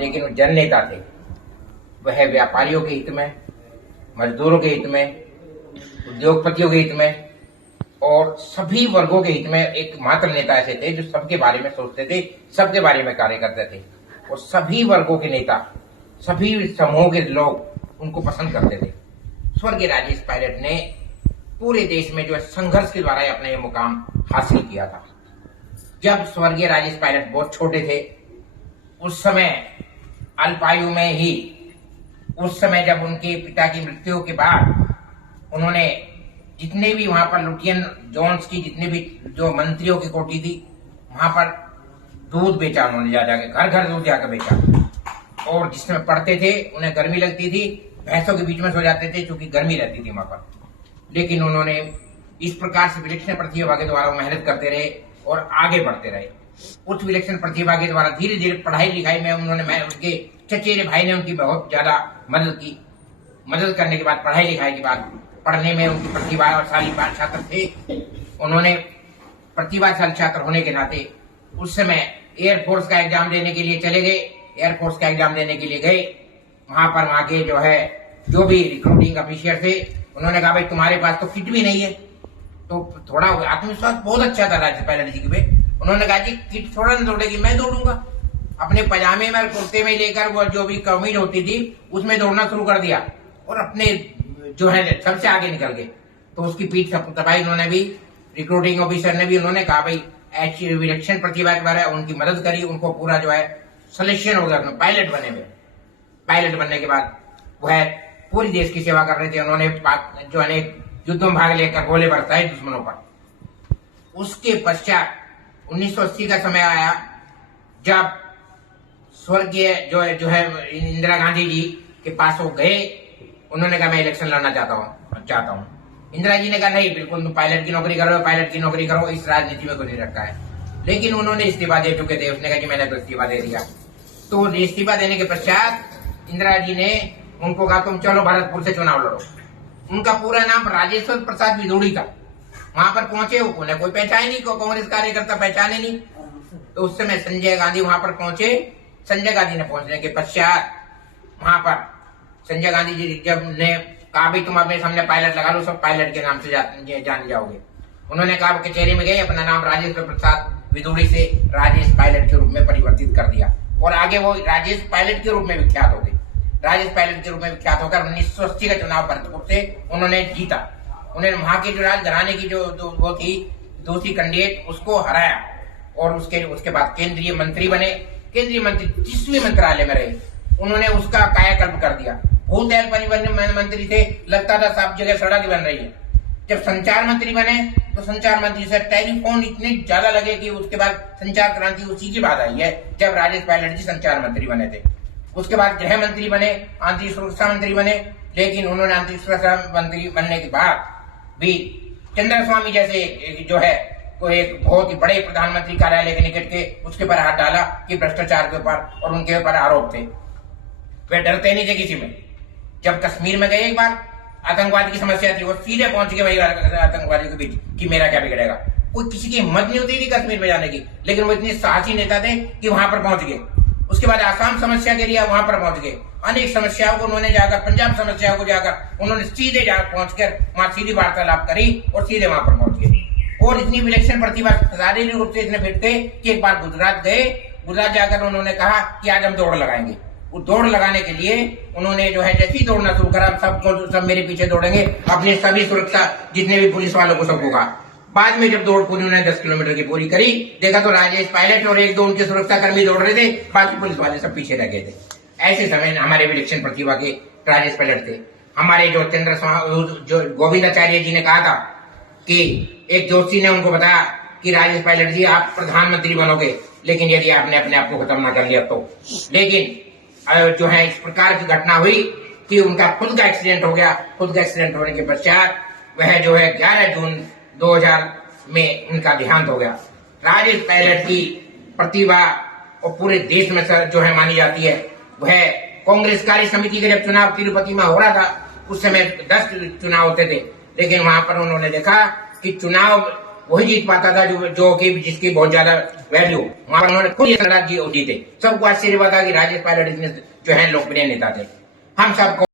लेकिन वो जननेता थे। वह व्यापारियों के हित में, मजदूरों के हित में, उद्योगपतियों के हित में और सभी वर्गों के हित में एक मात्र नेता ऐसे थे जो सबके बारे में सोचते थे, सबके बारे में कार्य करते थे। और सभी वर्गों के नेता, सभी समूहों के लोग उनको पसंद करते थे। स्वर्गीय राजेश पायलट ने पूरे देश में जो है संघर्ष के द्वारा अपना ये मुकाम हासिल किया था। जब स्वर्गीय राजेश पायलट बहुत छोटे थे, उस समय अल्पायु में ही, उस समय जब उनके पिता की मृत्यु के बाद उन्होंने जितने भी वहां पर लुटियन जोन्स की जितने भी जो मंत्रियों की कोठी थी, वहां पर दूध बेचा उन्होंने, जाके घर घर दूध जाकर बेचा। और जिसमें पढ़ते थे उन्हें गर्मी लगती थी, भैंसों के बीच में सो जाते थे क्योंकि गर्मी रहती थी वहां पर। लेकिन उन्होंने इस प्रकार से विलक्षण प्रतिभा के द्वारा मेहनत करते रहे और आगे बढ़ते रहे। उस विलक्षण प्रतिभा के द्वारा धीरे धीरे पढ़ाई लिखाई में उन्होंने, उनके चचेरे भाई ने उनकी बहुत ज्यादा मदद की। मदद करने के बाद, पढ़ाई लिखाई के बाद, पढ़ने में उनकी प्रतिभाशाली छात्र थे। उन्होंने प्रतिभाशाली छात्र होने के नाते उस समय एयरफोर्स का एग्जाम देने के लिए चले गए। एयरफोर्स का एग्जाम देने के लिए गए, वहां के जो है जो भी रिक्रूटिंग ऑफिसर थे, उन्होंने कहा भाई तुम्हारे पास तो किट भी नहीं है। तो थोड़ा आत्मविश्वास बहुत अच्छा था राजेश पायलट जी के। उन्होंने कहा जी किट थोड़ा ना दौड़ेगी, मैं दौड़ूंगा। अपने पजामे में, कुर्ते में लेकर वो जो भी कमीज होती थी उसमें दौड़ना शुरू कर दिया और अपने जो है सबसे आगे निकल गए। तो उसकी पीठ दबाई उन्होंने भी, रिक्रूटिंग ऑफिसर ने भी। उन्होंने कहा भाई ऐसी विलक्षण प्रतिभा के बारे में उनकी मदद करी। उनको पूरा जो है सिलेक्शन हो गया, पायलट बने हुए। पायलट बनने के बाद वह पूरी देश की सेवा कर रहे थे। उन्होंने जो अनेक युद्धों में भाग लेकर गोले बरसाए दुश्मनों पर। उसके पश्चात 1980 का समय आया जब स्वर्गीय जो है इंदिरा गांधी जी के पास वो गए। उन्होंने कहा मैं इलेक्शन लड़ना चाहता हूँ। इंदिरा जी ने कहा नहीं, बिल्कुल तुम पायलट की नौकरी करो, पायलट की नौकरी करो, इस राजनीति में कुछ नहीं रखा है। लेकिन उन्होंने इस्तीफा दे चुके थे। उसने कहा कि मैंने तो इस्तीफा दे दिया। तो इस्तीफा देने के पश्चात इंदिरा जी ने उनको कहा तुम चलो भरतपुर से चुनाव लड़ो। उनका पूरा नाम राजेश्वर प्रसाद विदुड़ी था। वहां पर पहुंचे, उन्हें कोई पहचाने नहीं, कांग्रेस कार्यकर्ता पहचाने नहीं। तो उस समय संजय गांधी वहां पर पहुंचे। संजय गांधी ने पहुंचने के पश्चात वहां पर संजय गांधी जी जब ने कहा भाई तुम अपने सामने पायलट लगा लो, सब पायलट के नाम से जान जाओगे। उन्होंने कहा कचहरी में गए, अपना नाम राजेश्वर प्रसाद विदुड़ी से राजेश पायलट के रूप में परिवर्तित कर दिया और आगे वो राजेश पायलट के रूप में विख्यात हो गए। राजेश पायलट के रूप में विख्यात होकर 1980 का चुनाव भरतपुर से उन्होंने जीता। उन्होंने वहां के जो राजघराने की जो वो थी दूसरी कैंडिडेट, उसको हराया और उसके बाद केंद्रीय मंत्री बने। केंद्रीय मंत्री 30वें मंत्रालय में रहे। उन्होंने उसका कायाकल्प कर दिया। भूतल परिवहन मंत्री थे, लगता था सब जगह सड़क बन रही है। जब संचार मंत्री बने तो संचार मंत्री से टेलीफोन इतने ज्यादा लगे कि उसके बाद संचार क्रांति उसी की बात आई है जब राजेश पायलट जी संचार मंत्री बने थे। उसके बाद गृह मंत्री बने, आंतरिक सुरक्षा मंत्री बने। लेकिन उन्होंने आंतरिक सुरक्षा मंत्री बनने के बाद भी चंद्र स्वामी जैसे जो है को एक बहुत ही बड़े प्रधानमंत्री कार्यालय के निकट के उसके पर हाथ डाला कि भ्रष्टाचार के ऊपर और उनके ऊपर आरोप थे। वे डरते नहीं थे किसी में। जब कश्मीर में गए एक बार, आतंकवाद की समस्या थी, वो सीधे पहुंच के वही आतंकवादियों के बीच कि मेरा क्या बिगड़ेगा। कोई किसी की हिम्मत नहीं होती थी कश्मीर में जाने की, लेकिन वो इतने साहसी नेता थे कि वहां पर पहुंच गए। उसके बाद आसाम समस्या के लिए वहां पर पहुंच गए। अनेक समस्याओं को उन्होंने जाकर, पंजाब समस्याओं को जाकर उन्होंने सीधे पहुंचकर वहां सीधी वार्तालाप करी और सीधे वहां पर पहुंच गए। और इतनी विलक्षण प्रतिभा शारीरिक रूप से इतने फिट थे कि एक बार गुजरात गए। गुजरात जाकर उन्होंने कहा कि आज हम दौड़ लगाएंगे। वो दौड़ लगाने के लिए उन्होंने जो है जैसे ही दौड़ना शुरू करा, सब मेरे पीछे दौड़ेंगे, अपने सभी सुरक्षा जितने भी पुलिस वालों को सबको कहा। बाद में जब दौड़ पूरी उन्होंने 10 किलोमीटर की पूरी करी, देखा तो राजेश पायलट और एक दो उनके सुरक्षा कर्मी दौड़ रहे थे, बाकी पुलिस वाले सब पीछे रह गए थे। ऐसे समय हमारे विलक्षण प्रतिभा के राजेश पायलट थे। हमारे जो जो गोविंदाचार्य जी ने कहा था कि एक जोशी ने उनको बताया कि राजेश पायलट जी आप प्रधानमंत्री बनोगे, लेकिन यदि आपने अपने आप को खत्म न कर लिया तो। लेकिन जो है इस प्रकार की घटना हुई कि उनका खुद का एक्सीडेंट हो गया। खुद का एक्सीडेंट होने के पश्चात वह जो है 11 जून 2000 में उनका देहांत हो गया। राजेश पायलट की प्रतिभा और पूरे देश में जो है मानी जाती है। वह कांग्रेस कार्य समिति के जब चुनाव तिरुपति में हो रहा था, उस समय 10 चुनाव होते थे, लेकिन वहां पर उन्होंने देखा कि चुनाव वही जीत पाता था जो कि जिसकी बहुत ज्यादा वैल्यू, वहां उन्होंने खुद ये संराज जीते। सबको आश्चर्य हुआ था कि राजेश पायलट इतने जो है लोकप्रिय नेता थे। हम सबको